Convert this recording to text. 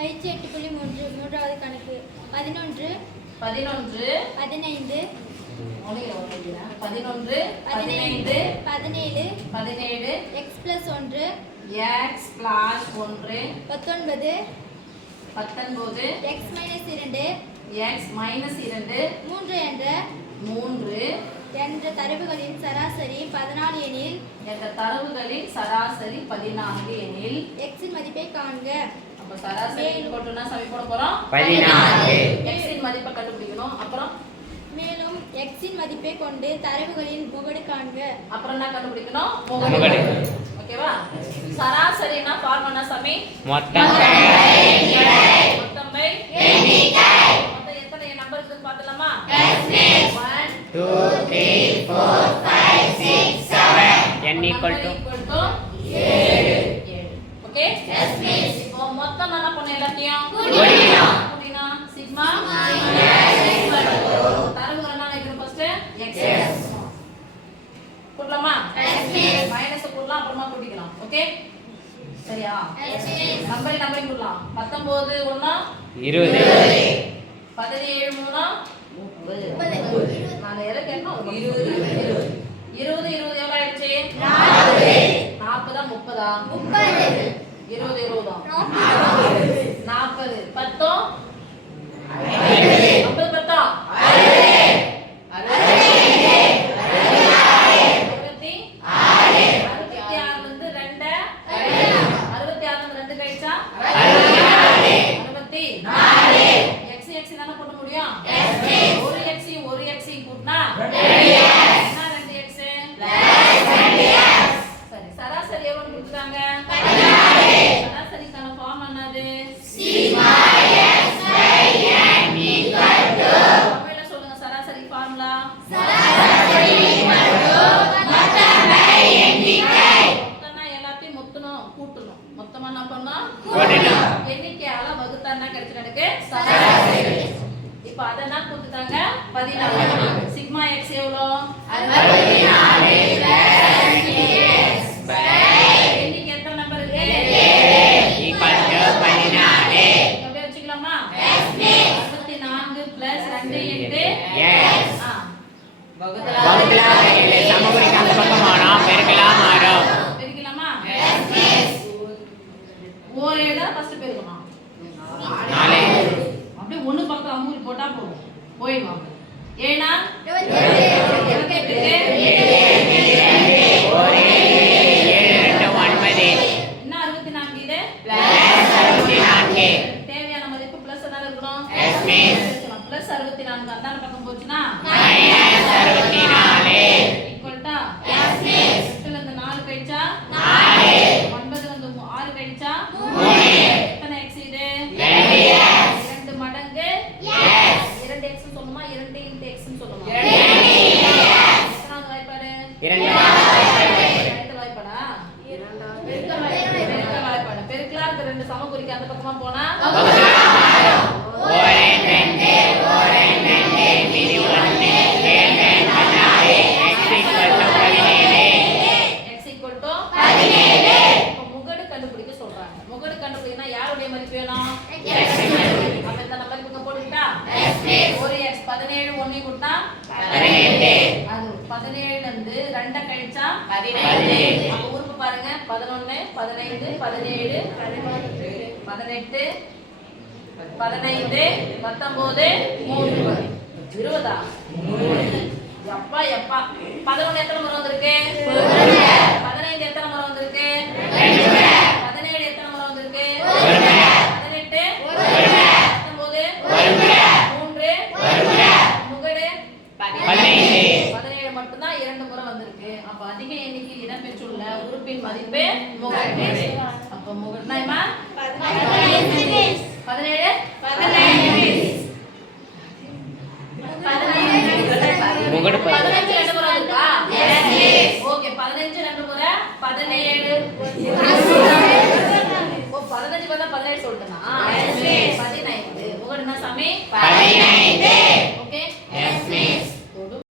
பயிற்சி எட்டு புள்ளி மூன்று மூன்றாவது கணக்கு பதினொன்று பதினொன்று பதினைந்து. பதினொன்று பதினைந்து பதினேழு பதினேழு எக்ஸ் பிளஸ் ஒன்று எக்ஸ் பிளஸ் ஒன்று பத்தொன்பது பத்தொன்பது எக்ஸ் மைனஸ் இரண்டு எக்ஸ் மைனஸ் இரண்டு மூன்று என்ற மூன்று என்ற தரவுகளின் சராசரி பதினாலு எனில் என்ற தரவுகளின் சராசரி பதினான்கு எனில் எக்ஸின் மதிப்பை காண்க. அப்ப சராசரி போட்டுனா சமி போட போறோம். பதினாறு. எக்ஸின் மதிப்பை கண்டுபிடிக்கணும். அப்புறம்? மேலும் எக்ஸின் மதிப்பை கொண்டு தரவுகளின் முகடு காண்க. அப்புறம் என்ன கண்டுபிடிக்கணும்? முகடு. ஓகேவா சராசரினா ஃபார்முலா சமி? மொத்தம். என் ஈக்குவல் டு ஓகே இப்போ மொத்தம் என்ன பண்ண எல்லாத்தையும் கூட்டினோம். கூட்டினா சிக்மா தரவுகள் என்ன வைக்கணும் ஃபர்ஸ்ட் எக்ஸ் கூட்டலாமா மைனஸ் கூட்டலாம் அப்புறமா கூட்டிக்கலாம் ஓகே சரியா நம்பர் நம்பர் கூட்டலாம் பத்தொன்பது ஒண்ணா இருபது பதினேழு மூணா நான் எதை கேட்டோம் இருபது இருபது இருபது எவ்வளோ ஆயிடுச்சு? நாற்பதா. முப்பதா? இருபது இருபதா? நாற்பது. பத்தோ? இப்போ அதை என்ன கொடுத்துட்டாங்க. பதினாலு. சிக்மா எக்ஸ் எவ்வளோ? எண்ணிக்கை எத்தனை நம்பர் இருக்கு? வச்சுக்கலாமா? அறுபத்தி நான்கு பிளஸ் ரெண்டு எட்டு. பெருக்கலாம் இடம் ஃபர்ஸ்ட் பெருக்கணும்? அப்படியே ஒண்ணு பக்கம் அம்மூல் போட்டா போதும். போயிடுவாங்க. ஏன்னா தேவையான மதிப்பு பிளஸ் என்ன இருக்கணும். பிளஸ் அறுபத்தி நான்கு அந்தான பக்கம் போச்சுன்னா மைனஸ் அறுபத்தி நாலு ஈக்குவல்ட்டா எட்டுல இருந்து நாலு கழிச்சா நாலு ஒன்பது வந்து மூ- ஆறு கழிச்சா மூணு எத்தனை எக்ஸ் இது ரெண்டு எஸ் இரண்டு மடங்கு எஸ் இரண்டு எக்ஸ் சொல்லுமா இரண்டு இன்ட்டு எக்ஸ் சொல்லுமா இரண்டு எத்தனாவது வாய்ப்பாடு இரண்டு இரண்டு வாய்ப்பாடா பெருக்கல் வாய்ப்பாடு பெருக்கலா இருக்க ரெண்டு சமக்குறிக்கு அந்த பக்கமா போனா ஒரு ரெண்டு ஒரு ரெண்டு மீதி ஒன்று ஏழு பதினாறு எக்ஸ் ஈக்குவல் டு பதினேழு x equal to இப்ப முகடு கண்டுபிடிக்க சொல்றாங்க. முகடு கண்டுபிடிக்கனா யாருடைய மதிப்பு வேணும்? அப்ப இந்த நம்பர் போட்டுக்கிட்டா? ஒரு x 17 ஒண்ணே கொடுத்தா? அது 17 ல இருந்து 2 கழிச்சா? பதினெட்டு. பாருங்க. 11 15 17 18 பதினைந்து பத்தொன்பது மூணு இருபதா? எப்பா எப்பா. பதினொன்று எத்தனை முறை வந்திருக்கு? இடம் பெற்றுள்ள உறுப்பின் மதிப்பு முகட்டு அப்ப முகட்னா பதினேழு. பதினஞ்சு ஓகே பதினஞ்சு ரெண்டு முறை பதினேழு